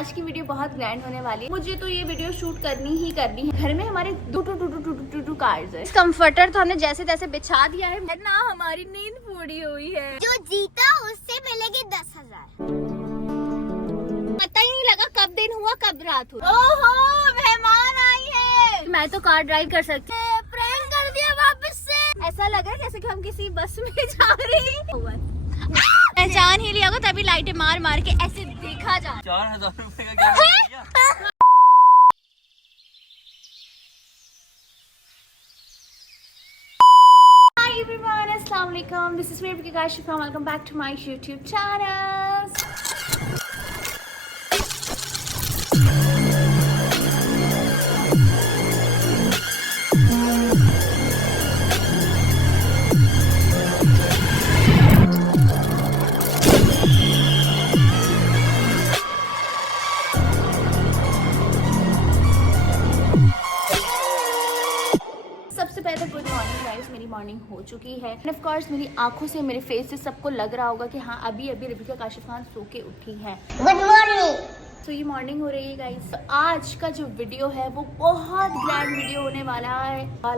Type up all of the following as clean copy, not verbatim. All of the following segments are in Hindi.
आज की वीडियो बहुत ग्रैंड होने वाली है। मुझे तो ये वीडियो शूट करनी ही करनी है। घर में हमारे टू कार्स है। कंफर्टर तो हमने जैसे तैसे बिछा दिया है ना, हमारी नींद पूरी हुई है। जो जीता उससे मिलेगी 10,000। पता ही नहीं लगा कब दिन हुआ कब रात हुई। ओहो, मेहमान आई है। मैं तो कार ड्राइव कर सकती हूँ। प्रैंक कर दिया वापस से। ऐसा लग रहा है जैसे कि हम किसी बस में जा रहे हैं। पहचान ही लिया होगा, तभी लाइटें मार मार के ऐसे देखा जा। 4,000 रुपए का क्या कर दिया? Hi everyone, Assalamu alaikum. This is Revika Kashifa. Welcome back to my YouTube channel. सबसे पहले गुड मॉर्निंग गाइस, मेरी मॉर्निंग हो चुकी है। ऑफ कोर्स मेरी आंखों से, मेरे फेस से सबको लग रहा होगा कि हाँ अभी अभी रेबिका काशिफ खान सो के उठी है। Good morning. तो ये मॉर्निंग हो रही है गाइस। तो आज का जो वीडियो है वो बहुत ग्रैंड वीडियो होने वाला है। वाह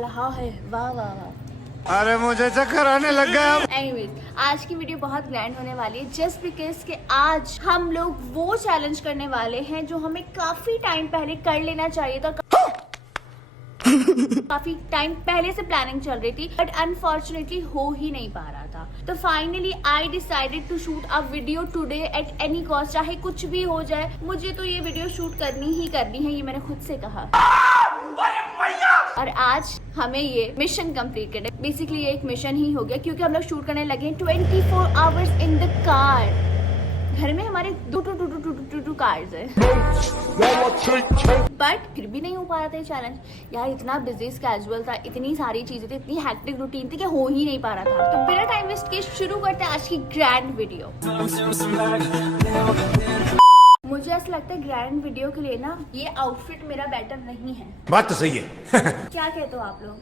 वाह वाह, अरे मुझे चक्कर आने लग गया। एनीवेज, आज की वीडियो बहुत ग्रैंड होने वाली है जस्ट बिकॉज कि आज हम लोग वो चैलेंज करने वाले हैं जो हमें काफी टाइम पहले कर लेना चाहिए था। काफी टाइम पहले से प्लानिंग चल रही थी बट अनफॉर्चुनेटली हो ही नहीं पा रहा था। तो finally I decided to shoot a video today at any cost. चाहे कुछ भी हो जाए, मुझे तो ये वीडियो शूट करनी ही करनी है, ये मैंने खुद से कहा। और आज हमें ये मिशन कंप्लीट करना है। बेसिकली ये एक मिशन ही हो गया क्योंकि हम लोग शूट करने लगे हैं 24 आवर्स इन द कार। घर में हमारे टू कार्स है बट फिर भी नहीं हो पा रहा था ये चैलेंज। यार इतना बिजी स्केड्यूल था, इतनी सारी चीजें थी, इतनी हैक्टिक रूटीन थी कि हो ही नहीं पा रहा था। तो बिना टाइम वेस्ट किए शुरू करते हैं आज की ग्रैंड वीडियो। मुझे ऐसा लगता है ग्रैंड वीडियो के लिए ना ये आउटफिट मेरा बेटर नहीं है। बात तो सही है। क्या कहते हो आप लोग?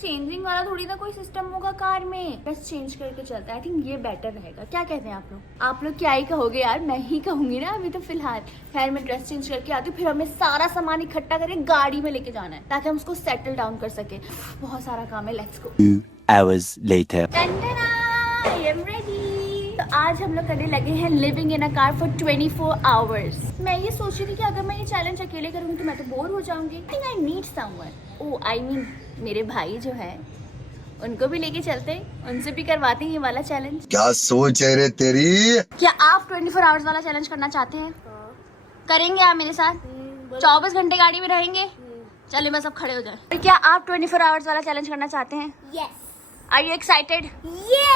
चेंजिंग वाला थोड़ी ना कोई सिस्टम होगा कार में, बस चेंज करके चलता है। आई थिंक ये बेटर रहेगा। क्या कहते हैं आप लोग? आप लोग क्या ही कहोगे यार, मैं ही कहूंगी ना अभी तो फिलहाल। खैर मैं ड्रेस चेंज करके आती हूँ, फिर हमें सारा सामान इकट्ठा करके गाड़ी में लेके जाना है ताकि हम उसको सेटल डाउन कर सके। बहुत सारा काम है, let's go. 2 hours later. I am ready. तो आज हम लोग करने लगे हैं living in a car for 24 hours. मैं ये सोच रही थी कि अगर मैं ये चैलेंज अकेले करूंगी तो मैं तो बोर हो जाऊंगी। I think I need someone. Oh I mean मेरे भाई जो है उनको भी लेके चलते हैं, उनसे भी करवाते हैं ये वाला चैलेंज। क्या सोच है रे तेरी? क्या आप 24 आवर्स वाला चैलेंज करना चाहते हैं? करेंगे आप मेरे साथ? 24 घंटे गाड़ी में रहेंगे? चलिए मैं सब खड़े हो जाए। क्या आप 24 आवर्स वाला चैलेंज करना चाहते हैं? यस। Are you excited? ये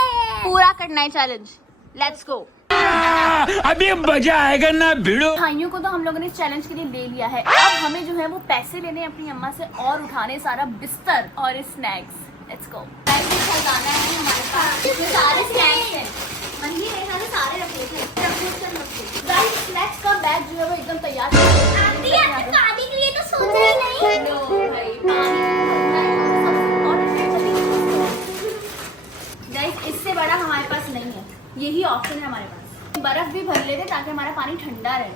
पूरा करना है चैलेंज, लेट्स गो। अभी मजा आएगा ना भिड़ो। भाइयों को तो हम लोगों ने इस चैलेंज के लिए ले लिया है। अब हमें जो है वो पैसे लेने अपनी अम्मा से और उठाने सारा बिस्तर और स्नैक्स। Let's go. खजाना है हमारे पास, इसमें सारे स्नैक्स हैं। मंदी है सारे सारे रख लेते हैं। गाइस स्नैक्स का बैग जो है वो एकदम तैयार है। आंटी आपने पानी के लिए तो सोचा ही नहीं। लो भाई पानी और गाइस इससे बड़ा हमारे पास नहीं है, यही ऑप्शन है हमारे पास। बर्फ भी भर लेते ताकि हमारा पानी ठंडा रहे।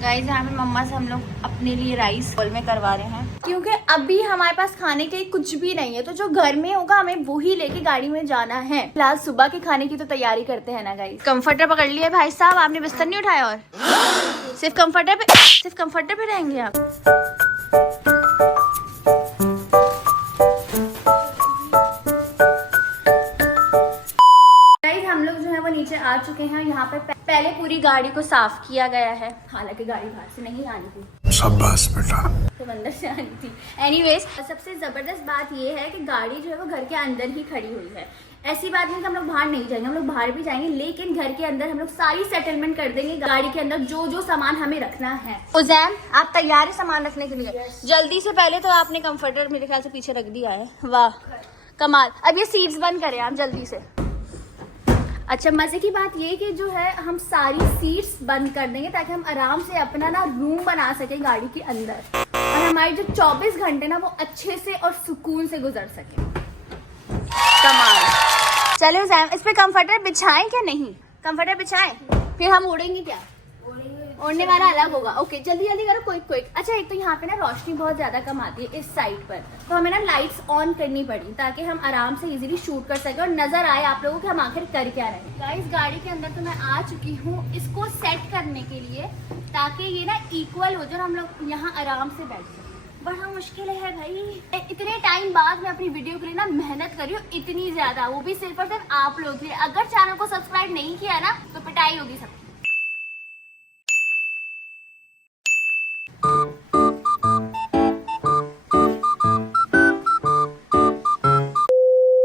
गाइस यहाँ पे मम्मा से हम लोग अपने लिए राइस बोल में करवा रहे हैं क्योंकि अभी हमारे पास खाने के कुछ भी नहीं है। तो जो घर में होगा हमें वो ही लेके गाड़ी में जाना है। फिलहाल सुबह के खाने की तो तैयारी करते हैं ना गाइस। कंफर्टर पकड़ लिया भाई साहब, आपने बिस्तर नहीं उठाया? और सिर्फ कंफर्टर पे रहेंगे आप? नीचे आ चुके हैं। यहाँ पे पहले पूरी गाड़ी को साफ किया गया है, हालांकि गाड़ी बाहर से नहीं आनी थी, शाबाश बेटा, तो अंदर से आनी थी। एनीवेज सबसे जबरदस्त बात ये है कि गाड़ी जो है वो घर के अंदर ही खड़ी हुई है। ऐसी बात नहीं कि हम लोग बाहर नहीं जाएंगे, हम लोग बाहर भी जाएंगे लेकिन घर के अंदर हम लोग सारी सेटलमेंट कर देंगे। गाड़ी के अंदर जो जो सामान हमें रखना है। उज़ैम आप तैयार है सामान रखने के लिए? जल्दी से पहले तो आपने कंफर्टर मेरे ख्याल से पीछे रख दिया है। वाह कमाल। अब ये सीट्स बंद करें आप जल्दी से। अच्छा मजे की बात ये कि जो है हम सारी सीट्स बंद कर देंगे ताकि हम आराम से अपना ना रूम बना सके गाड़ी के अंदर और हमारे जो 24 घंटे ना वो अच्छे से और सुकून से गुजर सके। कमाल। चलो इस पे कंफर्टर बिछाएं क्या नहीं? कंफर्टर बिछाएं? फिर हम उड़ेंगे क्या? उड़ने वाला अलग होगा। ओके जल्दी जल्दी करो, क्विक क्विक। अच्छा एक तो यहाँ पे ना रोशनी बहुत ज्यादा कम आती है इस साइड पर, तो हमें ना लाइट्स ऑन करनी पड़ी ताकि हम आराम से इजीली शूट कर सके और नजर आए आप लोगों कि हम आखिर कर क्या रहे हैं। गाइस गाड़ी के अंदर तो मैं आ चुकी हूँ इसको सेट करने के लिए ताकि ये ना इक्वल हो जाए और हम लोग यहाँ आराम से बैठ जाए। बड़ा मुश्किल है भाई, इतने टाइम बाद मैं अपनी वीडियो के लिए ना मेहनत करी हूँ इतनी ज्यादा, वो भी सिर्फ और सिर्फ आप लोग के लिए। अगर चैनल को सब्सक्राइब नहीं किया ना तो पिटाई होगी सबकी।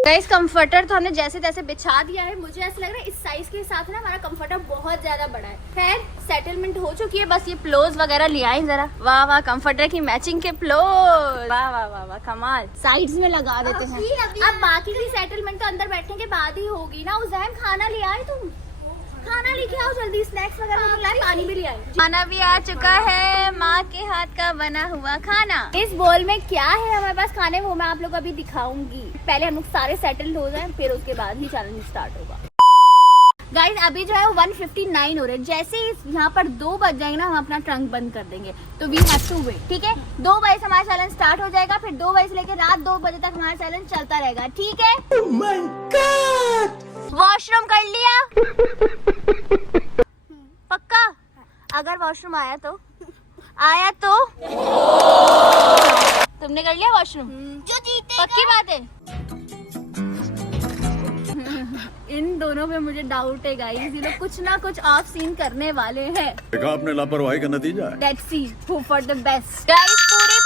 गाइस कंफर्टर तो हमने जैसे तैसे बिछा दिया है। मुझे ऐसा लग रहा है इस साइज के हिसाब से ना हमारा कंफर्टर बहुत ज्यादा बड़ा है। खैर सेटलमेंट हो चुकी है, बस ये प्लोज वगैरह ले आए जरा। वाह वाह कंफर्टर की मैचिंग के प्लोज, वाह वाह वाह वाह कमाल। साइड्स में लगा देते हैं। अब बाकी की सेटलमेंट तो अंदर बैठने के बाद ही होगी ना। उज़ैम खाना ले आए तुम? खाना लेके आओ जल्दी, स्नैक्स वगैरह तो लाए, पानी भी ले आए। खाना भी आ चुका है, माँ के हाथ का बना हुआ खाना। इस बोल में क्या है हमारे पास खाने, वो मैं आप लोग को अभी दिखाऊंगी। पहले हम लोग सारे सेटल्ड हो जाएं, फिर उसके बाद ही चैलेंज स्टार्ट होगा। गाइस अभी जो है वो 1:59 हो रहे हैं। जैसे ही यहाँ पर 2 बज जाएंगे ना हम अपना ट्रंक बंद कर देंगे, तो वी हैव टू वेट। ठीक है 2 बजे से हमारा चैलेंज स्टार्ट हो जाएगा, फिर 2 बजे से लेकर रात 2 बजे तक हमारा चैलेंज चलता रहेगा। ठीक है वॉशरूम कर लिया पक्का? अगर वॉशरूम आया तो तुमने कर लिया वॉशरूम? जो जीते पक्की बात है? इन दोनों में मुझे डाउट है गाइस, ये लोग कुछ ना कुछ ऑफ सीन करने वाले हैं। देखा आपने लापरवाही का नतीजा है। Let's see who for the best. Guys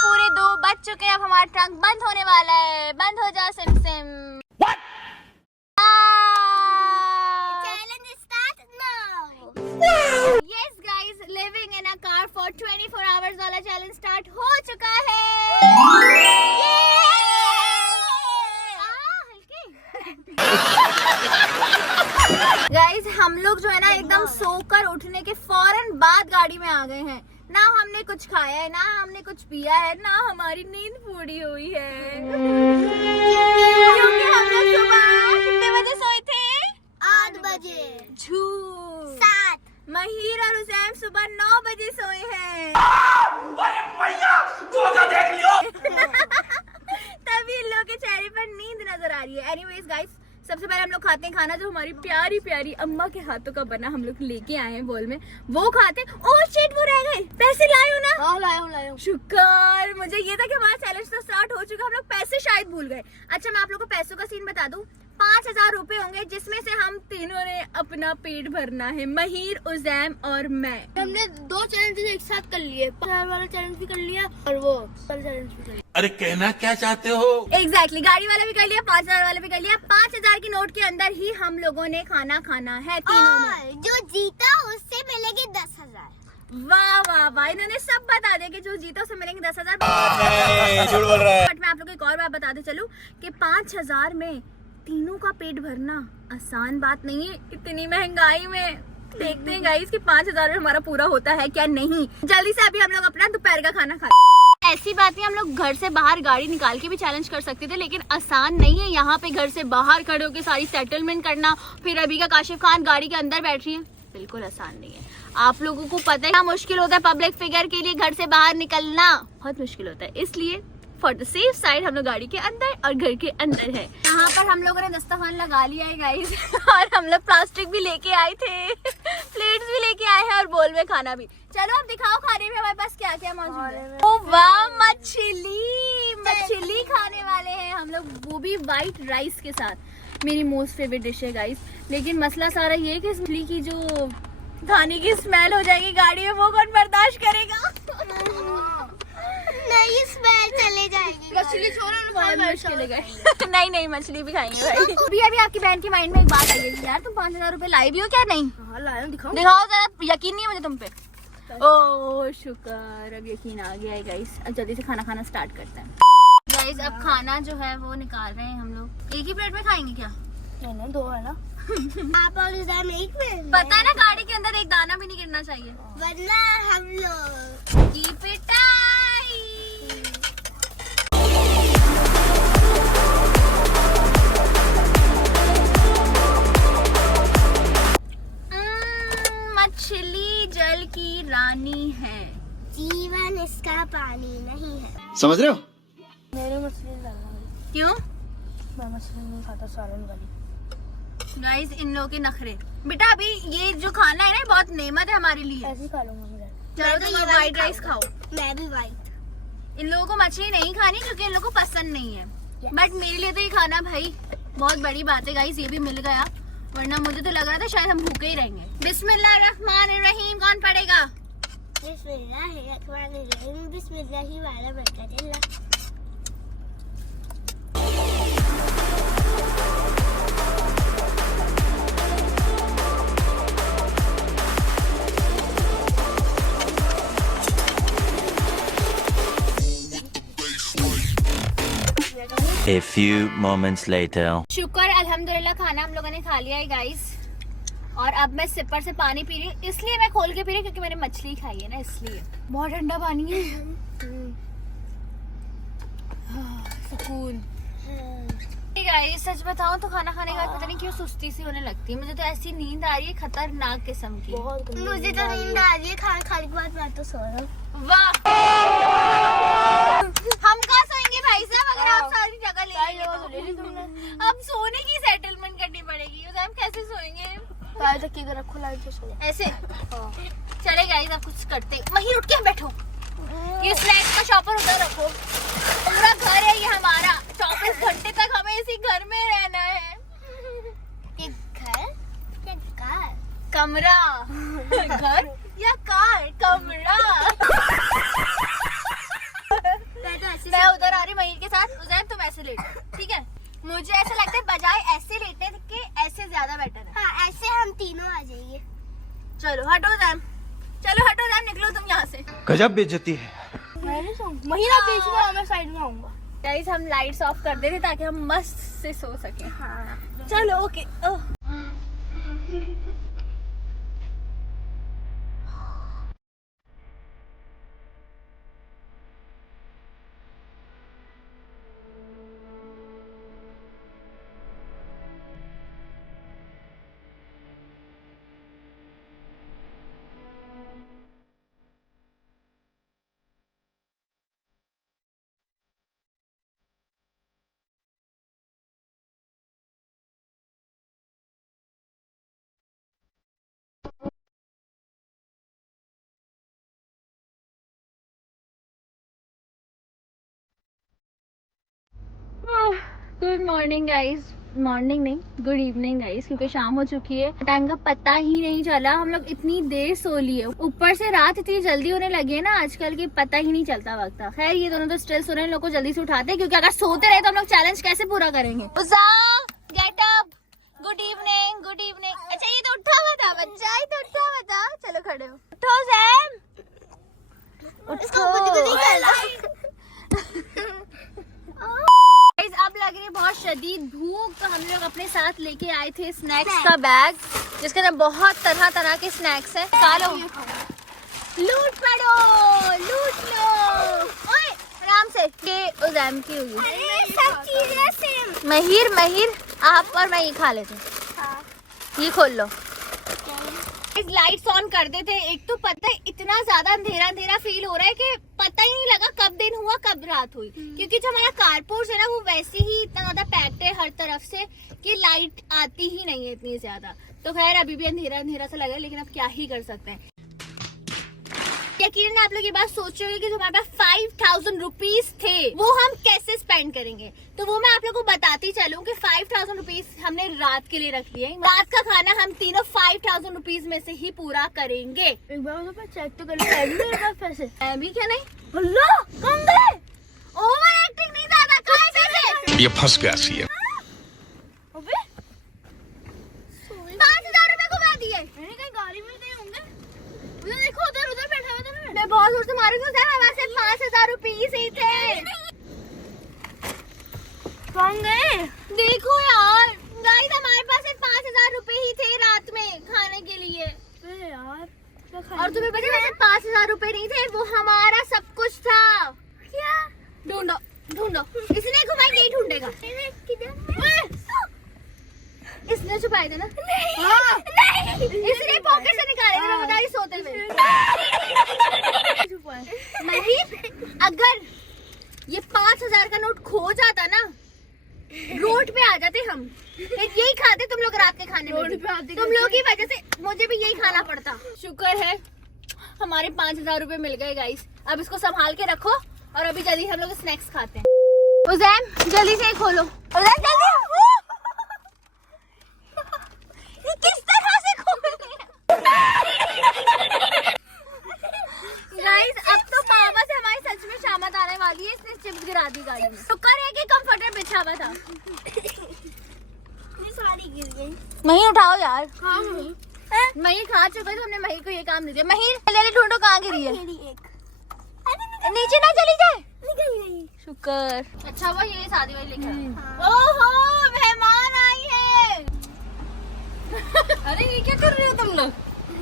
पूरे 2 बज चुके हैं, अब हमारा ट्रंक बंद होने वाला है। बंद हो जा SIM SIM. Challenge start now. Yes guys, living in a car for 24 hours वाला चैलेंज स्टार्ट हो चुका है। गाइस हम लोग जो है ना एकदम सोकर उठने के फौरन बाद गाड़ी में आ गए हैं। ना हमने कुछ खाया है, ना हमने कुछ पिया है, ना हमारी नींद पूरी हुई है। क्योंकि हम लोग सुबह कितने बजे सोए थे? 8 बजे। झूठ। 7। महिर और उज़ैम सुबह 9 बजे सोए हैं। तभी इन लोगों के चेहरे पर नींद नजर आ रही है। एनीवेज गाइस सबसे पहले हम लोग खाते हैं खाना जो हमारी प्यारी प्यारी अम्मा के हाथों का बना हम लोग लेके आए हैं बोल में, वो खाते हैं। ओह शिट वो रह गए, पैसे लाए हो ना? हाँ लाया हूँ। शुक्र, मुझे ये था कि हमारा चैलेंज तो स्टार्ट हो चुका, हम लोग पैसे शायद भूल गए। अच्छा मैं आप लोग को पैसों का सीन बता दूं, 5000 रुपए होंगे जिसमें से हम तीनों ने अपना पेट भरना है, महिर उज़ैम और मैं। हमने 2 चैलेंज एक साथ कर लिए, 5000 वाला चैलेंज भी कर लिया और वो चैलेंज भी कर लिया। अरे कहना क्या चाहते हो? एग्जैक्टली गाड़ी वाला भी कर लिया, 5000 वाला भी कर लिया। 5000 की नोट के अंदर ही हम लोगों ने खाना खाना है तीनों में। और जो जीता उससे मिलेगी 10,000। वाह वाह वाह, इन्होंने सब बता दिया कि जो जीता उसे मिलेंगे 10,000। झूठ बोल रहा है। बट मैं आप लोग को एक और बात बताते चलूं कि 5000 में तीनों का पेट भरना आसान बात नहीं है इतनी महंगाई में। देखते हैं गाइस कि 5000 में हमारा पूरा होता है क्या नहीं। जल्दी से अभी हम लोग अपना दोपहर का खाना खाते। ऐसी बात है हम लोग घर से बाहर गाड़ी निकाल के भी चैलेंज कर सकते थे, लेकिन आसान नहीं है यहाँ पे घर से बाहर खड़े होकर सारी सेटलमेंट करना। फिर अभी का काशिफ खान गाड़ी के अंदर बैठ रही है, बिल्कुल आसान नहीं है। आप लोगों को पता है क्या मुश्किल होता है पब्लिक फिगर के लिए घर से बाहर निकलना, बहुत मुश्किल होता है। इसलिए फॉर द सेफ साइड हम लोग गाड़ी के अंदर और घर के अंदर है। यहाँ पर हम लोगों ने दस्तरखान लगा लिया है गाइस और हम लोग प्लास्टिक भी लेके आए थे, प्लेट्स भी लेके आए हैं और बोल में खाना भी। चलो अब दिखाओ खाने में हमारे पास क्या क्या मौजूद है। ओ वाह मछली खाने वाले हैं हम लोग, वो भी व्हाइट राइस के साथ। मेरी मोस्ट फेवरेट डिश है गाइस, लेकिन मसला सारा ये है कि इस मछली की जो खाने की स्मेल हो जाएगी गाड़ी में, वो कौन बर्दाश्त करेगा? नहीं स्मेल चले जाएगी। मछली छोड़ो नहीं मछली भी खाएंगे भाई। अभी आपकी बहन के माइंड में एक बात आई है यार, तुम 5000 रुपए लाई भी हो क्या? नहीं हाँ लाया, दिखाओ जरा, यकीन नहीं है मुझे तुम पे। ओह शुक्र, अब यकीन आ गया है गाइस। अब जल्दी से खाना खाना स्टार्ट करते हैं गाइस। अब खाना जो है वो निकाल रहे हैं हम लोग। एक ही प्लेट में खाएंगे क्या? नहीं 2 है ना। आप और उज़ैम एक में। पता है ना गाड़ी के अंदर एक दाना भी नहीं गिरना चाहिए, वरना हम लोग की पिटाई। जल की रानी है। जीवन इसका पानी नहीं है। समझ रहे हो? मेरे मछली डालना, क्यों मैं मछली नहीं खाता, सालन वाली। गाइस इन लोगों के नखरे। बेटा अभी ये जो खाना है ना बहुत नेमत है हमारे लिए। ऐसे ही खा लूंगा मैं। चलो तो ये व्हाइट राइस खाओ। मैं भी वाइट। इन लोगों को मछली नहीं खानी क्योंकि इन लोगों को पसंद नहीं है। बट मेरे लिए तो ये खाना भाई बहुत बड़ी बात है गाइस, ये भी मिल गया, वरना मुझे तो लग रहा था शायद हम भूखे ही रहेंगे। बिस्मिल्लाहिर्रहमानिर्रहीम कौन पढ़ेगा? बिस्मिल्लाहिर्रहमानिर्रहीम बिस्मिल्लाहि वाला Barkatullah. A few moments later. शुक्र अल्हम्दुलिल्लाह खाना हम लोगों ने खा लिया है गाइस। और अब मैं सिपर से पानी पी रही हूँ, इसलिए मैं खोल के पी रही हूँ क्योंकि मैंने मछली खाई है ना, इसलिए। बहुत ठंडा पानी है। सुकून। गाइस सच बताऊं तो खाना खाने के बाद पता नहीं क्यों सुस्ती सी होने लगती है। मुझे तो ऐसी नींद आ रही है खतरनाक किस्म की। मुझे तो नींद आ रही है, खाना खाने के बाद मैं तो सो रहा हूँ। वाह हम कहाँ सोएंगे भाई साहब अगर आप सारी जगह ले लेंगे? अब सोने की सेटलमेंट करनी पड़ेगी, हम कैसे सोएंगे? लाइट रखी इधर रखो, लाइट से सो ऐसे चले गाइस आप कुछ करते। वहीं उठ के बैठो, ये स्नैक्स का शॉपर उधर रखो, पूरा घर है ये हमारा। 24 घंटे तक हमें इसी घर में रहना है। एक घर या कार? कमरा घर या कार? कमरा। मैं उधर आ रही महीर के साथ, उजैन तुम ऐसे लेटो, ठीक है? मुझे ऐसा लगता है बजाय ऐसे लेटने के ऐसे ज्यादा बेटर है। हाँ ऐसे हम तीनों आ जाएंगे। चलो हटो उजैन, चलो हटो उजैन, निकलो तुम यहाँ से। गजब बेइज्जती है। मैं नहीं सोऊंगा, महिला बीच में, मैं साइड में आऊंगा। गाइस हम लाइट्स ऑफ कर दे रहे ताकि हम मस्त से सो सके। हाँ चलो okay. Good morning guys, morning नहीं गुड इवनिंग गाइस, क्योंकि शाम हो चुकी है। टाइम का पता ही नहीं चला, हम लोग इतनी देर सो लिए, ऊपर से रात इतनी जल्दी होने लगी है ना आजकल की, पता ही नहीं चलता वक्त का। खैर ये दोनों तो स्टिल सो रहे हैं, लोग को जल्दी से उठाते हैं क्योंकि अगर सोते रहे तो हम लोग चैलेंज कैसे पूरा करेंगे। Get up, good evening good evening. अच्छा ये तो उठा हुआ था बच्चा, ये तो उठा हुआ था। चलो खड़े हो, उठो सैम, अब लग रही है बहुत शदीद भूख, तो हम लोग अपने साथ लेके आए थे स्नैक्स का बैग, जिसके अंदर बहुत तरह तरह के स्नैक्स हैं। चलो लूट पड़ो, लूट लो। ओए आराम से, ये उजैम की हुई सब चीजें सेम। महिर महिर आप और मैं ये खा लेते हैं। ये खोल लो। लाइट्स ऑन कर देते, एक तो पता है इतना ज्यादा अंधेरा अंधेरा फील हो रहा है कि पता ही नहीं लगा कब दिन हुआ कब रात हुई, क्योंकि जो हमारा कारपोर्ट है ना वो वैसे ही इतना ज्यादा पैक्ड है हर तरफ से कि लाइट आती ही नहीं है इतनी ज्यादा। तो खैर अभी भी अंधेरा अंधेरा सा लगा है, लेकिन अब क्या ही कर सकते हैं। यकीनन आप लोग ये बात सोच रहे होंगे कि जो हमारे पास 5000 रुपीज थे वो हम कैसे स्पेंड करेंगे, तो वो मैं आप लोगों को बताती चलूं कि 5000 रुपीज हमने रात के लिए रख लिए। रात का खाना हम तीनों 5000 रुपीज में से ही पूरा करेंगे। एक बार तो चेक तो कर लो, मेरे पास पैसे अभी क्या नहीं, अल्लाह कम गए, ओवर एक्टिंग नहीं ज्यादा, खाए पैसे। ये फंस गया सी है। 5000 रुपए घुमा दिए। मैंने कहीं गाड़ी में नहीं होंगे, उधर देखो, उधर उधर बैठा हुआ था ना। मैं बहुत जोर से मारूंगी, हमारे पास सिर्फ 5000 रुपीज ही थे। कौन गए? देखो यार गाइस, हमारे पास सिर्फ 5000 रुपए ही थे रात में खाने के लिए। अरे यार और तुम्हें पता है 5000 रुपए नहीं थे, वो हमारा सब कुछ था। क्या? ढूंढो ढूंढो, इसने घुमाई, यही ढूंढेगा। इसने छुपाए थे ना? नहीं, नहीं। इसने पॉकेट से निकाले थे, मैं बता रही सोते हुए। 5,000 का नोट खो जाता ना, रोड पे आ जाते हम, यही खाते तुम लोग रात के खाने में भी। तुम लोग की वजह से मुझे भी यही खाना पड़ता। शुक्र है हमारे 5,000 रुपए मिल गए गाइस। अब इसको संभाल के रखो और अभी जल्दी हम लोग स्नैक्स खाते हैं। उज़ैम जल्दी से खोलो। उज़ैम जल्दी। ये किस तरह से खोलते हैं गाइस? अब तो पापा से हमारी सच में शामत आने वाली है। इसने चिप्स गिरा दी गाड़ी में। शुक्र है कि कंफर्टर बिछा हुआ था। सारी गिर गई। मही उठाओ यार। हाँ मही खा चुके तो हमने मही को ये काम दे दिया। मही ले ढूंढो कहाँ गिरी है। नीचे ना चली जाए। शुक्र। अच्छा वो ये शादी वाली लेकर। ओहो मेहमान आई है। अरे ये क्या कर रहे हो तुम लोग?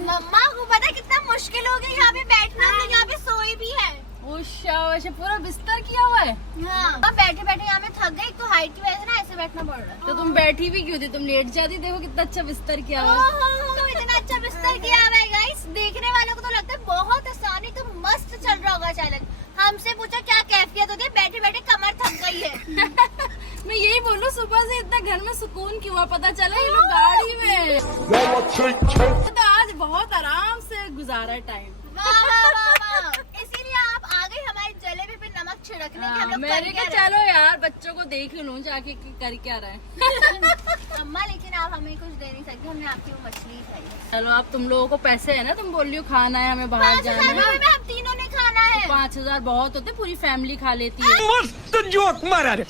मम्मा को पता है कितना मुश्किल हो गया यहाँ पे बैठना। हम यहाँ पे सोए भी है। वैसे पूरा बिस्तर किया हुआ है। हाँ बैठे बैठे यहाँ में थक गई, तो हाइट की वजह से ना ऐसे बैठना पड़ रहा है। तो तुम बैठी भी क्यों थी? तुम लेट जाती। देखो कितना अच्छा बिस्तर किया हुआ है। ओहो इतना अच्छा बिस्तर किया हुआ है गाइस। देखने वालों को तो लगता है बहुत आसानी, तो मस्त चल रहा होगा अचानक। हमसे पूछो क्या कैफियत होती है, बैठे बैठे कमर थक गई है। मैं यही बोलूं सुबह से इतना घर में सुकून क्यों हुआ? पता चला ये लोग गाड़ी में। तो आज बहुत आराम से गुजारा टाइम। इसीलिए आप आ गए हमारे जलेबी पे नमक छिड़कने के। हम लोग मैंने कहा चलो यार बच्चों को देख लूं जाके कि कर क्या रहे हैं। अम्मा लेकिन आप हमें कुछ दे नहीं सकते, हमने आपकी वो मछली खाई। चलो आप तुम लोगों को पैसे है ना, तुम बोल रही हो खाना है हमें बाहर जाना है। 5,000 में हम तीनों ने खाना है। 5,000 बहुत होते, पूरी फैमिली खा लेती है। मस्त जोक मारा रे।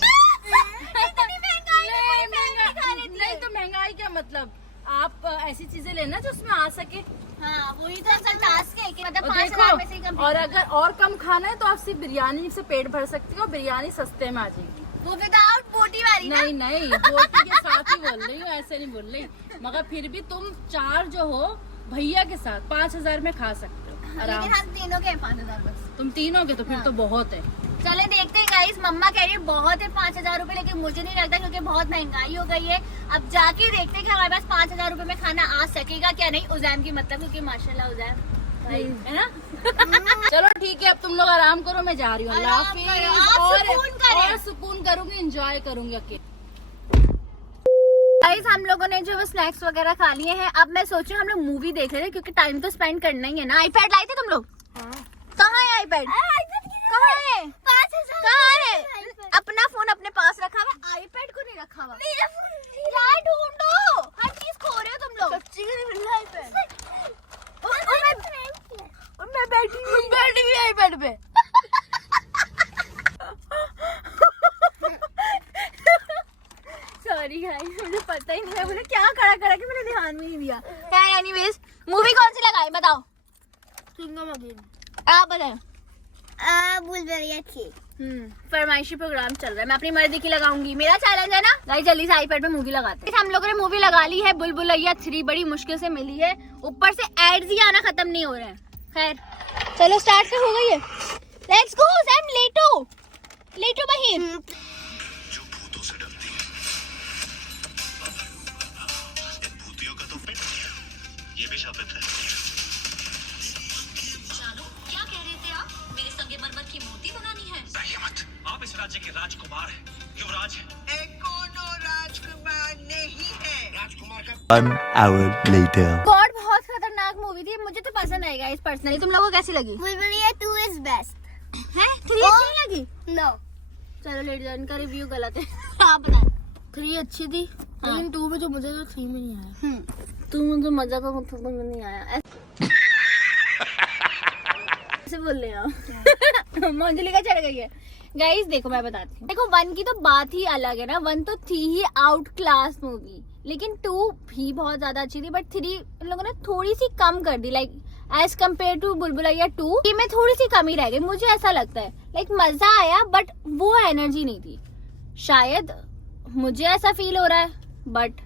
नहीं तो महंगाई क्या मतलब? आप ऐसी चीजें लेना जो उसमें आ सके। हाँ वही तो असल टास्क है कि मतलब और 5,000 में से ही देखो, कम। और अगर और कम खाना है तो आप सिर्फ बिरयानी से पेट भर सकती हो। बिरयानी सस्ते में आ जाएगी। वो विदाउट बोटी वाली ना? नहीं बोटी के साथ ही बोल रही हूँ, ऐसे नहीं बोल रही। मगर फिर भी तुम 4 जो हो भैया के साथ 5,000 में खा सकते हो आराम लेकिन हम तीनों के 5,000 बस। तुम तीनों के तो फिर तो बहुत है। चले देखते हैं गाइस। मम्मा कह रही है बहुत है 5,000 रुपए, लेकिन मुझे नहीं लगता क्योंकि बहुत महंगाई हो गई है। अब जाके देखते हैं कि हमारे पास 5,000 रुपए में खाना आ सकेगा क्या नहीं। उज़ैम की मतलब क्योंकि माशाल्लाह उज़ैम भाई है ना। चलो ठीक है अब तुम लोग आराम करो, मैं जा रही हूँ। अल्लाह आराम हाफिज़। करो, आप सुकून करें। और सुकून करूंगी, एंजॉय करूंगी अकेले। गाइस हम लोगों ने जो वो स्नैक्स वगैरह खा लिए हैं। अब मैं सोच रही हूँ हम लोग मूवी देख रहे हैं क्योंकि टाइम तो स्पेंड करना ही है ना। आईपैड लाए थे तुम लोग? कहाँ है आईपैड? कहाँ है? कहाँ है? अपना फोन अपने पास रखा हुआ, आईपैड को नहीं रखा हुआ। यार ढूंढो, हर चीज खो रहे हो तुम लोग। और मैं बैठी हुई आईपैड पे। सॉरी गाइस मुझे पता ही नहीं है मुझे क्या खड़ा करा कि मैंने ध्यान में नहीं दिया। यार एनीवेज मूवी कौन सी लगाई बताओ? आप बताएं। बुलबुलिया थी। फरमाइशी प्रोग्राम चल रहा है, मैं अपनी मर्जी की लगाऊंगी। मेरा चैलेंज है ना गाइस, जल्दी से आईपैड पे मूवी लगाते हैं। हम लोगों ने मूवी लगा ली है बुलबुलैया 3, बड़ी मुश्किल से मिली है। ऊपर से एड्स ही आना खत्म नहीं हो रहे हैं। खैर चलो स्टार्ट से हो गई है। Let's go Sam. लेटो बहिन। जो भूतों से डरती है, इन भूतियों का तो पेट ये भी शापित है। जानो क्या कह रहे थे आप? मेरे संगमरमर की मूर्ति बनानी है? चाहिए मत। आप इस राज्य के राजकुमार हैं, युवराज हैं। कोनो राजकुमार नहीं है। राजकुमार का 1 hour later. गॉड बहुत खतरनाक मूवी थी, मुझे तो पसंद आएगा इस पर्सनली। तुम लोगों को कैसी लगी? बुलबुलिया 2 इज बेस्ट है 3 अच्छी नहीं लगी? नो। चलो लेट का रिव्यू गलत है। आप बताएं। 3 अच्छी थी लेकिन 2 में जो मजा था 3 में नहीं आया। तुम मुझे मजा का नहीं आया ऐसे बोल रहे हो। मंजली का चढ़ गई है। गाइस देखो मैं बताती हूँ। देखो 1 की तो बात ही अलग है ना। 1 तो थी ही आउट क्लास मूवी, लेकिन 2 भी बहुत ज्यादा अच्छी थी। बट 3 इन लोगों ने थोड़ी सी कम कर दी, लाइक एज कम्पेयर टू बुलबुलैया 2 में थोड़ी सी कमी रह गई, मुझे ऐसा लगता है। लाइक मजा आया बट वो एनर्जी नहीं थी। शायद मुझे ऐसा फील हो रहा है, बट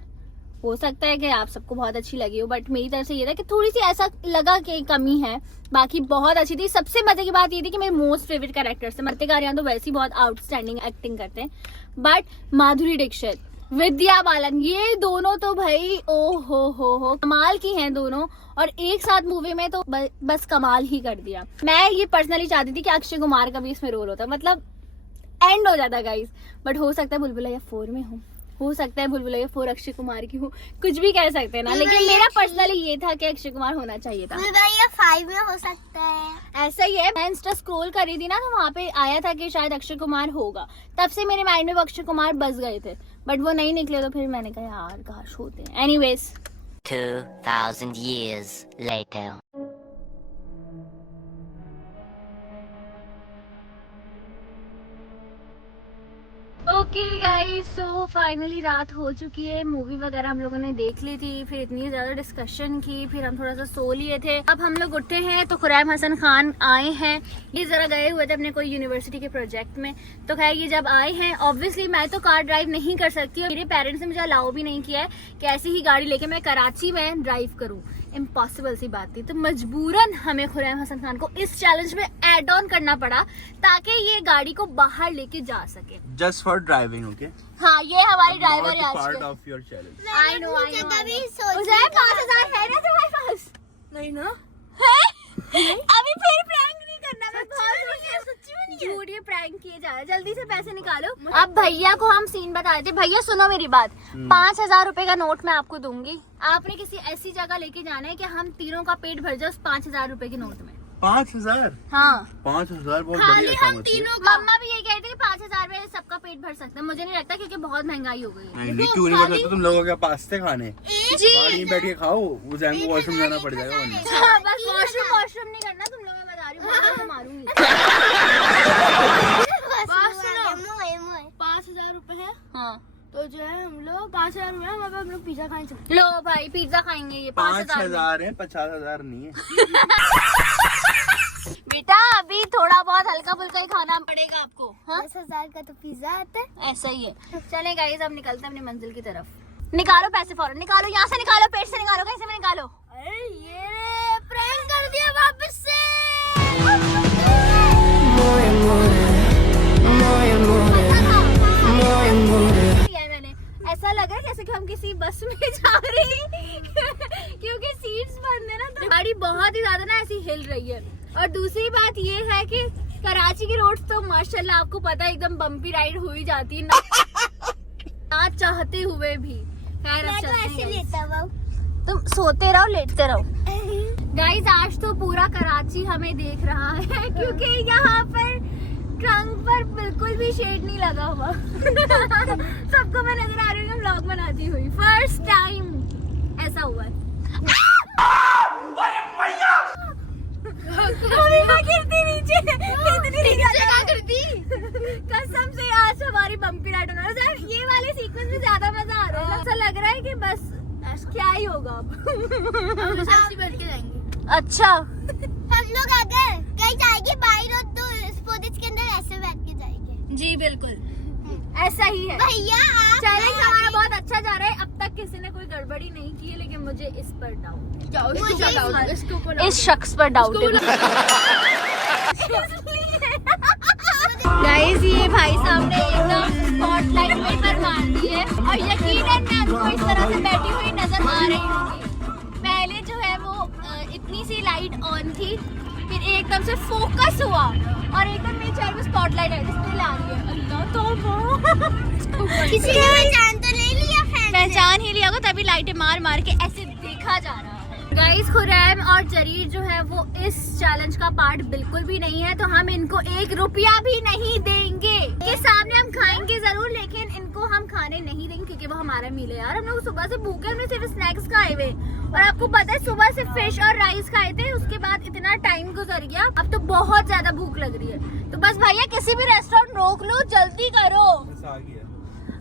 हो सकता है कि आप सबको बहुत अच्छी लगी हो। बट मेरी तरफ से ये था कि थोड़ी सी ऐसा लगा कि कमी है। बाकी बहुत अच्छी थी। सबसे मजे की बात ये थी कि मेरे मोस्ट फेवरेट कैरेक्टर से मृतिका आर्यन तो वैसे ही बहुत आउटस्टैंडिंग एक्टिंग करते हैं, बट माधुरी दीक्षित, विद्या बालन, ये दोनों तो भाई ओ हो कमाल की हैं दोनों। और एक साथ मूवी में तो बस कमाल ही कर दिया। मैं ये पर्सनली चाहती थी कि अक्षय कुमार का भी इसमें रोल होता। मतलब एंड हो जाता गाइस। बट हो सकता है भूल-भुलैया 4 में हो सकता है भूल-भुलैया 4 अक्षय कुमार की हो, कुछ भी कह सकते हैं ना, लेकिन मेरा पर्सनली ये था कि अक्षय कुमार होना चाहिए था। भूल-भुलैया 5 में हो सकता है। ऐसा ही है, मैं इंस्टा स्क्रॉल कर रही थी ना, तो वहाँ पे आया था कि शायद अक्षय कुमार होगा, तब से मेरे माइंड में वो अक्षय कुमार बस गए थे, बट वो नहीं निकले, तो फिर मैंने कहा यार काश होते हैं। Anyways 2000 years later. Okay guys, so finally रात हो चुकी है, मूवी वगैरह हम लोगों ने देख ली थी, फिर इतनी ज्यादा डिस्कशन की, फिर हम थोड़ा सा सो लिए थे। अब हम लोग उठे हैं तो खुरैम हसन खान आए हैं, ये जरा गए हुए थे अपने कोई यूनिवर्सिटी के प्रोजेक्ट में, तो खैर ये जब आए हैं, ऑब्वियसली मैं तो कार ड्राइव नहीं कर सकती और मेरे पेरेंट्स ने मुझे अलाउ भी नहीं किया है कि ऐसी ही गाड़ी लेके मैं कराची में ड्राइव करूँ, इम्पॉसिबल सी बात थी। तो मजबूरन हमें खुरैम हसन खान को इस चैलेंज में ऐड ऑन करना पड़ा ताकि ये गाड़ी को बाहर लेके जा सके। Just for driving, okay? हाँ, ये हमारी ड्राइवर है Not आज part के। of your challenge. I know 5000 है ना तुम्हारे पास? नहीं ना अभी फिर प्रैंक नहीं करना, मैं बहुत सच्ची में नहीं, झूठ ये प्रैंक किए जा रहे हैं, जल्दी से पैसे निकालो। अब भैया को हम सीन बता रहे थे, भैया सुनो मेरी बात, 5000 रुपए का नोट मैं आपको दूंगी, आपने किसी ऐसी जगह लेके जाना है कि हम तीनों का पेट भर जाए उस 5000 रुपए के नोट में। 5000? हाँ 5000 बहुत खाली बढ़िया हम काम तीनों का। मम्मा भी ये कहती है कि 5000 में सबका पेट भर सकता है, मुझे नहीं लगता क्योंकि बहुत महंगाई हो गई है। नहीं, क्यों नहीं बता तुम लोगों के पास्ते खाने जी गाड़ी में बैठ के खाओ, उजैन को वॉशरूम जाना पड़ जाएगा वरना। हाँ, बस वॉशरूम नहीं करना, तुम लोग मैं बता रही हूँ, तो मारूंगी। 5000 रुपए है, हाँ तो जो है हम लोग 5000 रुपए हम लोग पिज्जा खाने चलते लो भाई पिज्जा खाएंगे, ये 5000 है, 50,000 नहीं है। बेटा अभी थोड़ा बहुत हल्का फुल्का ही खाना पड़ेगा आपको। हाँ 10,000 का तो पिज्जा आता है। ऐसा ही है। चले गाइस, अब निकलते हैं अपनी मंजिल की तरफ। निकालो पैसे फौरन, निकालो यहाँ से, निकालो पेट से, निकालो कहीं से भी निकालो। अरे ये प्रैंक कर दिया वापस से। मैंने ऐसा लग रहा है जैसे कि हम किसी बस में जा रहे हैं क्योंकि सीट्स बंद है ना, तो गाड़ी बहुत ही ज्यादा ना ऐसी हिल रही है। और दूसरी बात ये है कि कराची की रोड तो माशाल्लाह आपको पता है एकदम बम्पी राइड हो ही जाती है ना चाहते हुए भी। खैर अब चलते हैं। तुम सोते रहो लेटते रहो। गाइस आज तो पूरा कराची हमें देख रहा है क्योंकि यहाँ पर ट्रंक पर बिल्कुल भी शेड नहीं लगा हुआ। सबको मैं नजर आ रही हूँ व्लॉग बनाती हुई, फर्स्ट टाइम ऐसा हुआ है। कसम से आज हमारी बम्पी राइड होना है। ये वाले सीक्वेंस में ज्यादा मजा आ रहा है, ऐसा लग रहा है कि बस क्या ही होगा अब। बैठ के जाएंगे। अच्छा हम लोग अगर कहीं जाएंगे बाई रोड तो स्पोर्ट्स के अंदर ऐसे बैठ के जाएंगे। जी बिल्कुल ऐसा ही है भैया चैलेंज हमारा बहुत अच्छा जा रहा है। अब तक किसी ने कोई गड़बड़ी नहीं की है, लेकिन मुझे इस पर डाउट, इस शख्स पर डाउट गाइस ये भाई साहब ने एकदम स्पॉटलाइट में पर मार दी है और यकीनन मैं उनको इस तरह से बैठी हुई नजर आ रही होगी। पहले जो है वो इतनी सी लाइट ऑन थी, फिर एकदम से फोकस हुआ और एकदम मेरे चेहरे में स्पॉटलाइट है, डिस्प्ले आ रही है। अल्लाह तो किसी ने पहचान तो ले लिया, पहचान ही लिया होगा तभी लाइटें मार मार के ऐसे देखा जा रहा है। गाइस खुरैम और जरीर जो है वो इस चैलेंज का पार्ट बिल्कुल भी नहीं है, तो हम इनको 1 रुपया भी नहीं देंगे। के सामने हम खाएंगे जरूर, लेकिन इनको हम खाने नहीं देंगे क्योंकि वो हमारा मील है यार। हम लोग सुबह से भूखे, हमने सिर्फ स्नैक्स खाए हुए और आपको पता है सुबह से फिश और राइस खाए थे, उसके बाद इतना टाइम गुजर गया, अब तो बहुत ज्यादा भूख लग रही है। तो बस भैया किसी भी रेस्टोरेंट रोक लो, जल्दी करो।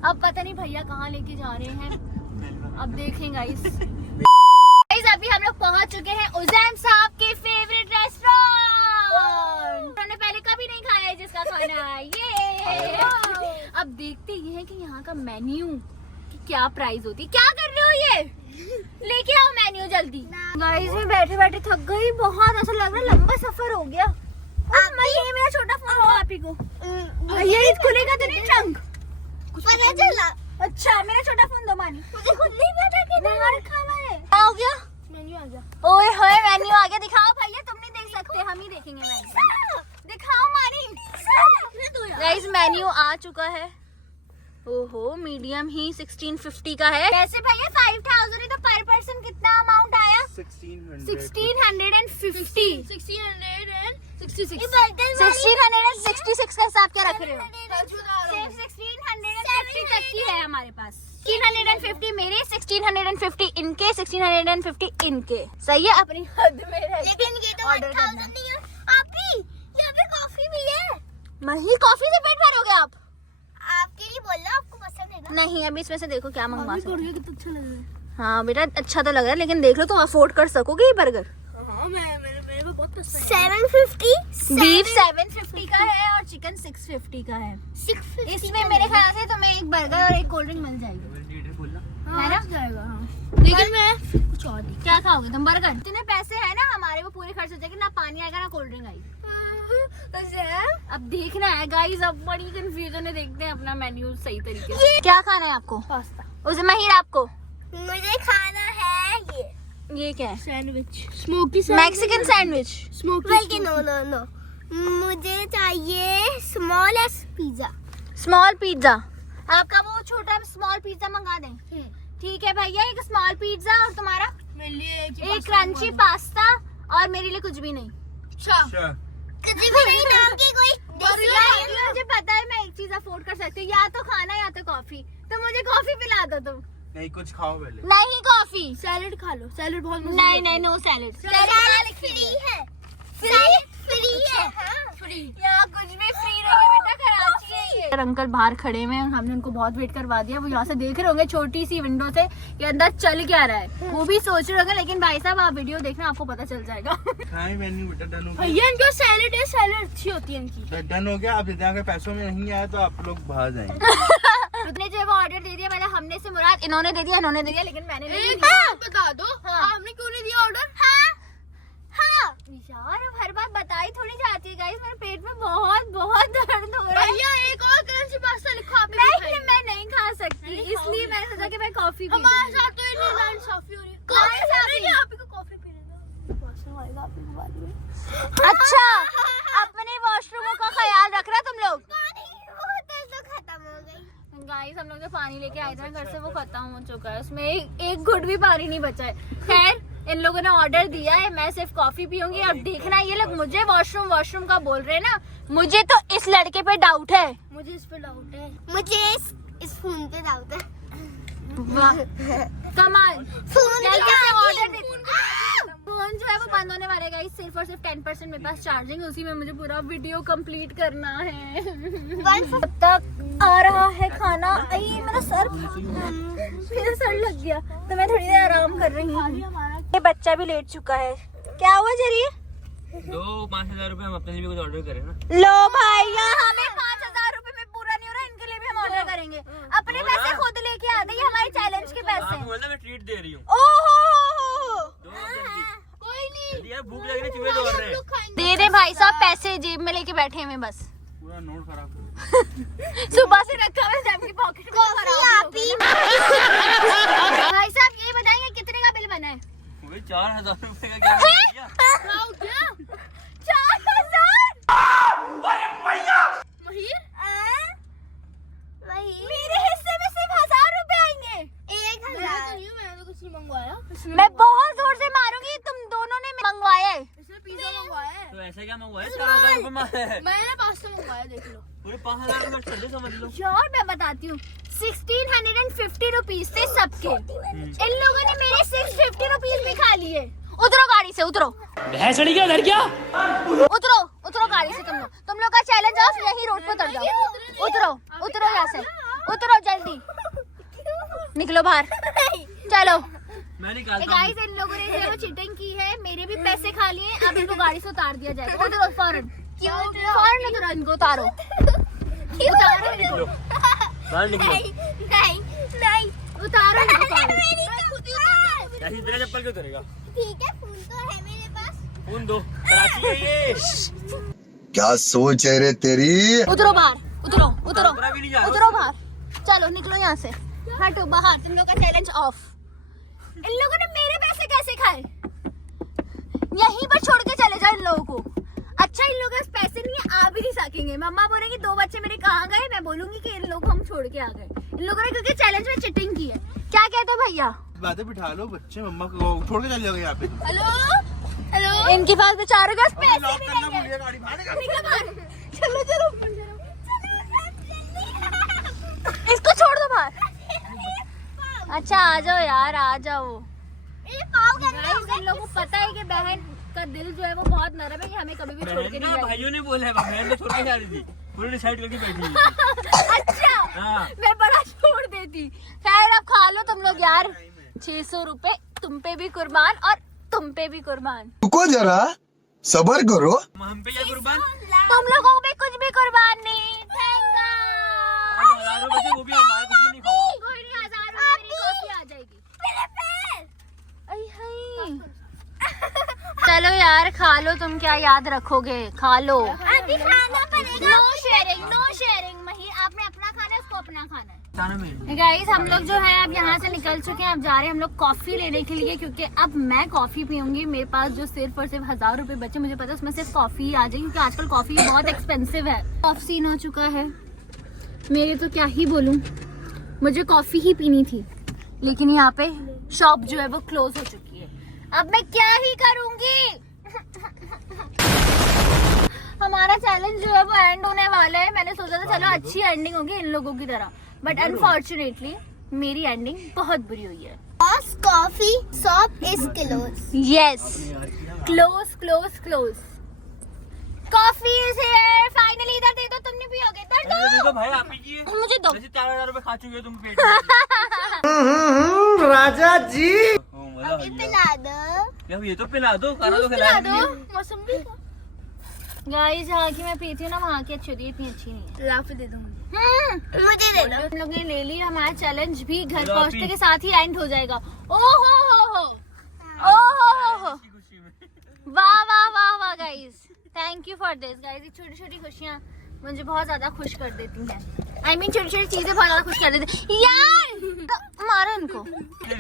अब पता नहीं भैया कहाँ लेके जा रहे हैं, अब देखें गाइस। अभी हम लोग पहुंच चुके हैं उजैन साहब के फेवरेट रेस्टोरेंट। उन्होंने पहले कभी नहीं खाया है जिसका खाना है ये। अब देखते ये है कि यहाँ का मेन्यू की क्या प्राइस होती है। क्या कर रहे हो ये, लेके आओ मेन्यू जल्दी। गाइस मैं बैठे बैठे थक गई बहुत, ऐसा लग रहा है लंबा सफर हो गया। ये मेरा छोटा फोन हो आप ही को, ये खुलेगा तो नहीं ट्रंक, पता चला। अच्छा मेरा छोटा फोन दो मानी, मुझे खुद नहीं पता कि बाहर खाना है। आ गया मेन्यू आ गया। ओए होए मेन्यू आ गया, दिखाओ भैया, तुम नहीं देख सकते हम ही देखेंगे मेन्यू। दिखाओ मानी। गाइस मेन्यू आ चुका है। ओहो, मीडियम ही 1650 का है। वैसे भैया 5000 है तो पर पर्सन कितना अमाउंट आया? 1650 1666 का हिसाब क्या रख रहे हो? सिर्फ 1650 तक की है हमारे पास। 1650 मेरे, 1650 इनके, 1650 इनके। सही है, अपनी हद में रह के लेकिन ये तो ऑर्डर 1000 करना। नहीं है। आपी यहाँ पे कॉफी भी है। मही कॉफी से पेट भरोगे आप? आपके लिए बोल रहा, आपको पसंद है ना? नहीं, अभी इसमें से देखो क्या मंगवा सकते हो। कितना अच्छा लग रहा है। हाँ बेटा, अच्छा तो लग रहा है, लेकिन देख लो तुम अफोर्ड कर सकोगे ये बर्गर? हाँ, मेरे को बहुत पसंद है। 750 बीफ 750 का है और चिकन 650 का है। 650 इसमें मेरे ख्याल से तुम्हें एक बर्गर और एक कोल्ड ड्रिंक मिल जाएगी, है ना? जाएगा। हाँ, लेकिन मैं कुछ और क्या खाओगे तुम? बर्गर? इतने पैसे है ना हमारे, वो पूरे खर्च हो जाएंगे, ना पानी आएगा ना कोल्ड ड्रिंक आएगी। अब देखना है गाइस, अब बड़ी कंफ्यूजन है, देखते हैं अपना मेन्यू सही तरीके से। क्या खाना है आपको? पास्ता। उसे महिर आपको? मुझे खाना है ये क्या है? Sandwich, smoky Mexican sandwich. Smoky. No मुझे चाहिए स्मॉल एस पिज्जा। Small pizza? आपका वो छोटा स्मॉल पिज्जा मंगा दें? ठीक है भैया, एक स्मॉल पिज्जा और तुम्हारा? मेरे लिए एक क्रंची पास्ता और मेरे लिए कुछ भी नहीं। अच्छा, कुछ भी नहीं नाम की कोई मुझे पता है मैं एक चीज अफोर्ड कर सकती हूँ, या तो खाना या तो कॉफी। तो मुझे कॉफी पिला दो तुम। नहीं, कुछ खाओ पहले। नहीं कॉफी। सैलेड खा लो, सैलेड बहुत नहीं नहीं, नो सैलेड। सैलेड फ्री है। फ्री है। फ्री यहाँ कुछ भी फ्री नहीं है बेटा, कराची है ये। अंकल बाहर खड़े हुए हैं, हमने उनको बहुत वेट करवा दिया। वो यहाँ से देख रहे होंगे छोटी सी विंडो से कि अंदर चल क्या रहा है, वो भी सोच रहे होंगे। लेकिन भाई साहब आप वीडियो देखना, आपको पता चल जाएगा। हाँ, मेन्यू बेटा डन हो गया। भैया इनका सैलेड है, सैलेड अच्छी होती है इनकी। तो डन हो गया। अब इतना के पैसों में नहीं आया तो आप लोग बाहर जाएंगे। उसने जो है वो ऑर्डर दे दिया, मतलब हमने से मुराद इन्होंने दे दिया, इन्होंने दे दिया, लेकिन मैंने नहीं एक दिया। बात बता दो, आपने क्यों नहीं दिया ऑर्डर? हाँ यार, अब हर बात बताई थोड़ी जाती है गाइस, मेरे पेट में बहुत बहुत दर्द हो रहा है। भैया एक और क्रंची पास्ता लिखो। आप नहीं, मैं नहीं खा सकती, इसलिए मैंने सोचा कि मैं कॉफी पी हमारे साथ तो इतनी नाइंसाफी हो रही है। कौन सा नहीं, आप ही को कॉफी पीने दो। पास्ता आएगा आप ही को बाद में। अच्छा, अपने वॉशरूमों का ख्याल रख रहा तुम लोग। पानी बोतल तो खत्म हो गई। गाइस, हम लोग जो पानी लेके आए थे घर से, वो खत्म हो चुका है, उसमें एक घुट भी पानी नहीं बचा है। खैर, इन लोगों ने ऑर्डर दिया है, मैं सिर्फ कॉफी पीऊंगी। अब देखना, ये लोग मुझे वॉशरूम का बोल रहे हैं ना, मुझे तो इस लड़के पे डाउट है। मुझे इस पे डाउट है। मुझे इस फोन पे डाउट है। वाह कमाल। फोन ऑर्डर फोन जो है वो बंद होने वाला है गाइस, सिर्फ और सिर्फ 10% मेरे पास चार्जिंग है, उसी में मुझे पूरा वीडियो कंप्लीट करना है। तब तक आ रहा है खाना। आई मेरा सर लग गया, तो मैं थोड़ी देर आराम कर रही हूँ। ये बच्चा भी लेट चुका है। क्या हुआ जरिए? 5,000 रुपए हम अपने लिए भी कुछ ऑर्डर करें ना। लो भैया, हमें 5,000 रुपए में पूरा नहीं हो रहा, इनके लिए भी हम ऑर्डर करेंगे। अपने पैसे खुद लेके आते, ये हमारे चैलेंज के पैसे हैं। मैं ट्रीट दे रही हूँ। ओहो, कोई नहीं, यार भूख लग रही, चूहे दौड़ रहे हैं। दे दे भाई साहब, पैसे जेब में लेके बैठे हैं बस। पूरा नोट खराब कर सुबह से रखा हुआ जेब की पॉकेट में। भाई साहब ये बताएंगे कितने का बिल बना है? 4,000 रुपए का क्या हो गया? 4,000? मेरे हिस्से में सिर्फ 1,000 रुपए आएंगे। 1,000 मैंने तो कुछ नहीं मंगवाया। मैं बहुत जोर से मारूंगी, तुम दोनों ने मंगवाया है। इसने पिज्जा मंगवाया है। तो ऐसा क्या मंगवाया? 4,000 रुपए मारे। मैंने पास्ता मंगवाया, देख लो। पूरे 5,000 रुपए कर दो, समझ लो। यार मैं बताती हूँ, 1650 रुपीज थे सबके। इन लोगों ने मेरे 650 रुपीज भी खा लिए। उतरो गाड़ी से, उतरो। भैंसड़ी क्या घर क्या? उतरो गाड़ी से। तुम लोग का चैलेंज है, यही रोड पे उतर जाओ। उतरो यहाँ से, उतरो जल्दी, निकलो बाहर, चलो। मैं निकालता हूँ। गाइस, इन लोगों ने जो है वो चीटिंग की है, मेरे भी पैसे खा लिए। अब इनको गाड़ी से उतार दिया जाएगा। उतरो फौरन, फौरन उतरो, इनको उतारो, उतारो इनको। बाहर निकलो। नहीं, उतारो इनको फौरन। ऐसी तरह चप्पल क्यों उतरेगा? ठीक है, फोन तो है मेरे पास। फोन दो, कराची है ये। क्या सोच है रे तेरी? उतरो बाहर, उतरो पूरा भी नहीं जा रहा। उतरो बाहर, चलो निकलो यहाँ से, हटो बाहर। तुम लोग का चैलेंज ऑफ। इन लोगों ने मेरे पैसे कैसे खाए? यहीं पर छोड़ के चले जाओ इन लोगों को। अच्छा, इन लोगों के पास पैसे नहीं है, आ भी नहीं सकेंगे। बोलेंगे, मम्मा बोलेंगे 2 बच्चे मेरे कहाँ गए, मैं बोलूंगी कि इन लोगों को हम छोड़ के आ गए। इन लोगों ने क्योंकि चैलेंज में चिटिंग की है। क्या कहते हैं भैया? बातें बिठा लो, बच्चे मम्मा को छोड़ के चल जाओगे यहाँ पे। हेलो हेलो, इनके पास बेचारों के पास पैसे लॉक भी करना नहीं भूल गया, गाड़ी बाहर है। निकल बाहर। चलो चलो, इसको छोड़ दो बाहर। अच्छा आ जाओ यार, आ जाओ। गाइस, इन लोगों को पता है कि बहन का दिल जो है वो बहुत नरम है, कि हमें कभी भी छोड़ के नहीं जाएगी। भाइयों ने बोला है, बहन ने छोड़ के जा रही थी, पूरी डिसाइड करके बैठी है। अच्छा हाँ। मैं बड़ा छोड़ देती। खैर अब खा लो तुम लोग यार, 600 रुपए तुम पे भी कुर्बान और तुम पे भी कुर्बान। रुको जरा, सबर करो। हम पे क्या कुर्बान? तुम लोगों पे कुछ भी कुर्बान नहीं। Thank God. 1000 रुपए से वो भी हमारा कुछ भी नहीं खाओ। कोई नहीं, 1000 रुपए मेरी कॉफी आ जाएगी। मेरे पैर। आई हाय। चलो यार खा लो, तुम क्या याद रखोगे, खा लो। अभी खाना पड़ेगा। No sharing, no sharing. Mahi आपने अपना खाना है, उसको अपना खाना है। गाइस हम लोग जो है अब यहाँ से निकल चुके हैं। अब जा रहे हैं हम लोग कॉफी लेने के लिए, क्योंकि अब मैं कॉफी पीऊंगी। मेरे पास जो सिर्फ और सिर्फ 1000 रुपए बचे, मुझे पता है उसमें सिर्फ कॉफी ही आ जाएगी, क्योंकि आजकल कॉफी बहुत एक्सपेंसिव है। ऑफ सीन हो चुका है मेरे, तो क्या ही बोलूं, मुझे कॉफी ही पीनी थी, लेकिन यहाँ पे शॉप जो है वो क्लोज हो चुकी है। अब मैं क्या ही करूंगी। हमारा चैलेंज जो है वो एंड होने वाला है। मैंने सोचा था चलो अच्छी एंडिंग होगी इन लोगों की तरह, बट अनफॉर्चुनेटली मेरी एंडिंग बहुत बुरी हुई है। Coffee shop is close. Yes, close close close. Coffee is here finally. इधर दे दो, तुम नहीं पियोगे, इधर दे दो। दो भाई, आप पीजिए। मुझे दो। वैसे 4000 रुपए खा चुके हो तुम पेट में। राजा जी पिला दो। यार ये तो पिला दो, खाना तो खिला दो। मौसमी गाइस यहाँ की मैं पीती हूँ ना, वहाँ की अच्छी होती है, इतनी अच्छी नहीं है। लाफ दे दो मुझे दे दो। हम लोग ने ले ली, हमारा चैलेंज भी घर चलो पहुँचने अभी। के साथ ही एंड हो जाएगा। ओ हो खुशी में वाह वाह वाह वाह guys, thank you for this guys. ये छोटी छोटी खुशियाँ मुझे बहुत ज्यादा खुश कर देती हैं। आई मीन छोटी छोटी चीजें बहुत ज्यादा खुश कर देती हैं। यार तो मारो इनको।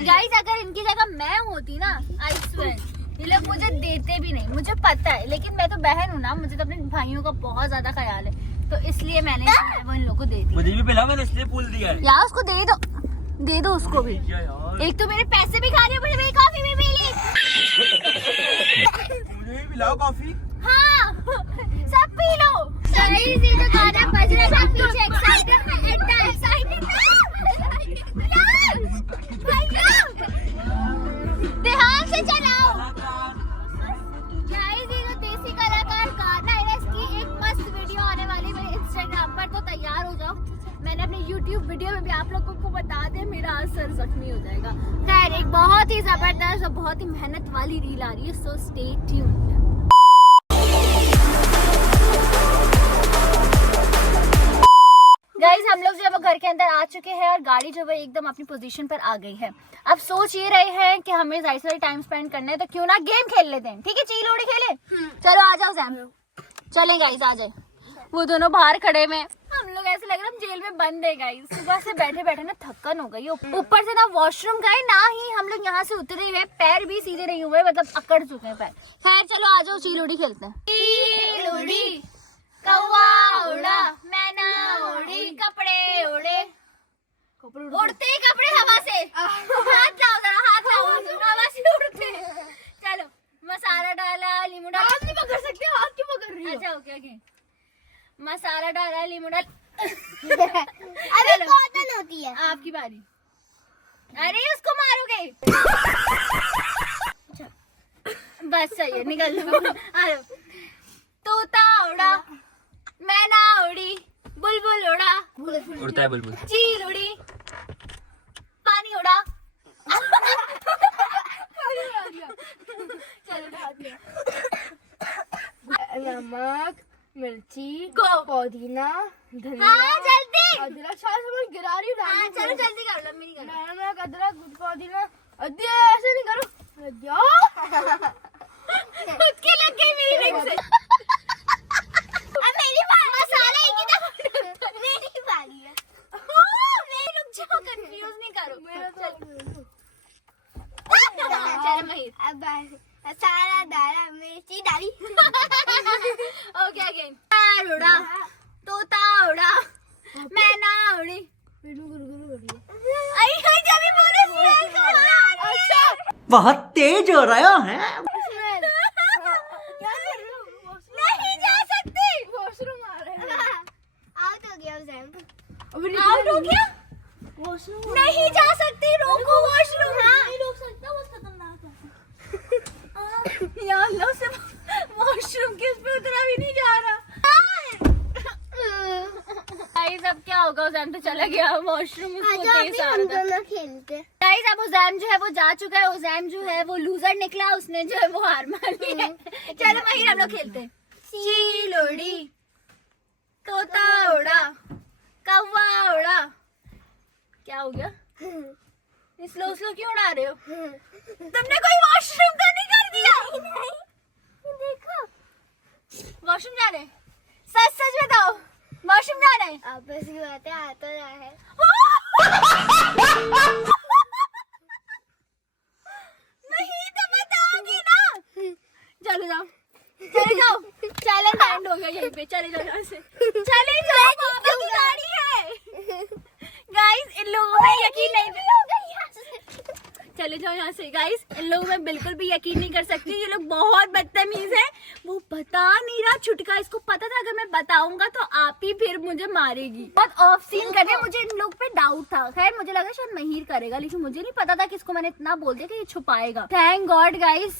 गाइस अगर इनकी जगह मैं होती ना, आई स्वेयर ये लोग मुझे देते भी नहीं, मुझे पता है, लेकिन मैं तो बहन हूँ ना, मुझे तो अपने भाइयों का बहुत ज्यादा ख्याल है, तो इसलिए मैंने वो इन लोगों को दे दी। मुझे भी पिला, मैंने इसलिए पुल दिया है। यार उसको दे दो उसको भी। क्या यार, एक तो मेरे पैसे भी खा रही हो, मुझे मेरी कॉफी भी पी ली। मुझे भी पिलाओ कॉफी। हाँ सब पी लो। सही से तो गाना बज रहा था पीछे, एक्साइटेड है, एंटा एक्साइटेड यार भैया ध्यान से चलाओ। गाइस ये तो देसी कलाकार गाना है, इसकी एक मस्त वीडियो आने वाली है मेरे इंस्टाग्राम पर, तो तैयार हो जाओ। मैंने अपने YouTube वीडियो में भी आप लोगों को बता दें, मेरा सर जख्मी हो जाएगा। खैर एक बहुत ही जबरदस्त और बहुत ही मेहनत वाली रील आ रही है, सो स्टे ट्यून्ड। गाइस हम लोग जो है वो घर के अंदर आ चुके हैं और गाड़ी जो है एकदम अपनी पोजीशन पर आ गई है। अब सोच ये रहे हैं कि हमें जाहिर सा टाइम स्पेंड करना है, तो क्यों ना गेम खेल लेते हैं। ठीक है, चील उड़ी खेले। चलो आ जाओ सैम, चलें गाइस आ जाए। वो दोनों बाहर खड़े में, हम लोग ऐसे लग रहा है हम जेल में बंद है गाइस। सुबह से बैठे बैठे ना थक्कन हो गई, ऊपर से ना वॉशरूम गए, ना ही हम लोग यहाँ से उतरे हुए, पैर भी सीधे नहीं हुए, मतलब अकड़ चुके हैं पैर। खैर चलो आ जाओ, चील उड़ी खेलते हैं। चील उड़ी कौवा उड़ा, मैना उड़ी, कपड़े उड़े, उड़ते ही कपड़े हवा से। हाथ लाओ जरा, हाथ लाओ, हवा से उड़ते। चलो मसाला डाला, लींबू डाला। हाथ नहीं पकड़ सकते, हाथ क्यों पकड़ रही हो? अच्छा ओके मसाला डाला, लींबू डाल। अरे कौन होती है? आपकी बारी। अरे उसको मारोगे। बस सही है, निकल लो। आ जाओ। तोता उड़ा, मैना उड़ी, बुलबुल उड़ा, उड़ता है बुलबुल, चील उड़ी, पानी उड़ा। नमक, मिर्ची, पुदीना, धनिया। हाँ जल्दी। अदरक सामान गिरा रही हूँ। हाँ चलो जल्दी कर लो, मेरी करो। नमक, अदरक, पुदीना। ऐसे नहीं करो। खुद की लग गई मेरी रिंग से। अब मेरी बारी। मसाला एक ही दफा। मेरी बारी है। नहीं रुक जाओ, कंफ्यूज नहीं करो। चलो महीर। अब सारा डाला, मिर्ची डाली। Okay again. पैर उड़ा, बहुत तेज हो रहा है। नहीं जा सकती। वॉशरूम आ रहे हैं। आउट हो गया उजैन। आउट हो गया। वॉशरूम नहीं जा सकती, रोको वॉशरूम। नहीं रोक सकता, बहुत खतरनाक है। यार लो से वॉशरूम के उस पे उतरा भी नहीं जा रहा। गाइस अब क्या होगा, उजैन तो चला गया वॉशरूम, उसको आजा तेज अभी आ हम रहा था। दोनों खेलते। गाइस अब उजैन जो है वो जा चुका है। उजैन जो है वो लूजर निकला, उसने जो है वो हार मान ली है। चलो वही हम लोग खेलते हैं। चिलोड़ी, तोता उड़ा, कौवा उड़ा। क्या हो गया? स्लो स्लो क्यों उड़ा रहे हो? तुमने कोई वॉशरूम तो नहीं कर दिया? देखो वॉशरूम जा रहे? सच सच बताओ, वॉशरूम जा रहे? आपस की बातें आ तो रहा है। नहीं तो बताओगी ना। चलो जाओ, चले जाओ। चैलेंज एंड हो गया यहीं पे। चले जाओ यहाँ से, चले जाओ। पापा की गाड़ी है। गाइस इन लोगों में यकीन नहीं। चले जाओ यहाँ से। गाइस इन लोगों में बिल्कुल भी यकीन नहीं कर सकती, ये लोग बहुत बदतमीज है। वो बता नहीं रहा छुटका, इसको पता था अगर मैं बताऊंगा तो आप ही फिर मुझे मारेगी। बहुत ऑफ सीन कर रहे हैं। मुझे इन लोग पे डाउट था, खैर मुझे लगा शायद महिर करेगा, लेकिन मुझे नहीं पता था कि इसको मैंने इतना बोल दिया कि ये छुपाएगा। थैंक गॉड गाइस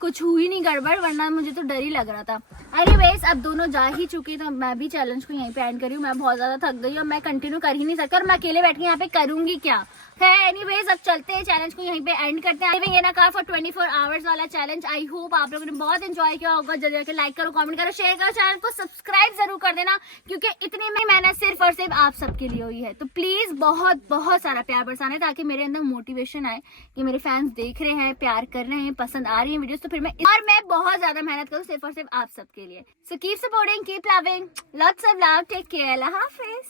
कुछ हुई नहीं गड़बड़, वरना मुझे तो डर ही लग रहा था। एनीवेज अब दोनों जा ही चुके, तो मैं भी चैलेंज को यहीं पे एंड करी हूँ। मैं बहुत ज्यादा थक गई और मैं कंटिन्यू कर ही नहीं सकती, और मैं अकेले बैठ के यहाँ पे करूंगी क्या। है एनीवेज अब चलते हैं, चैलेंज को यहीं पे एंड करते हैं। Living in a car for 24 hours वाला चैलेंज। आई होप आप लोगों ने बहुत एंजॉय किया होगा। जल्दी जाके लाइक करो, कमेंट करो, शेयर करो, चैनल को सब्सक्राइब जरूर कर देना, क्योंकि इतनी में मेहनत सिर्फ और सिर्फ आप सबके लिए हुई है। तो प्लीज बहुत बहुत सारा प्यार बरसाना, ताकि मेरे अंदर मोटिवेशन आए कि मेरे फैंस देख रहे हैं, प्यार कर रहे हैं, पसंद आ रही है वीडियोस, तो फिर मैं बहुत ज्यादा मेहनत करूँ सिर्फ और सिर्फ आप सबके लिए। So keep supporting, keep loving, lots of love, take care, अल्लाह हाफिज।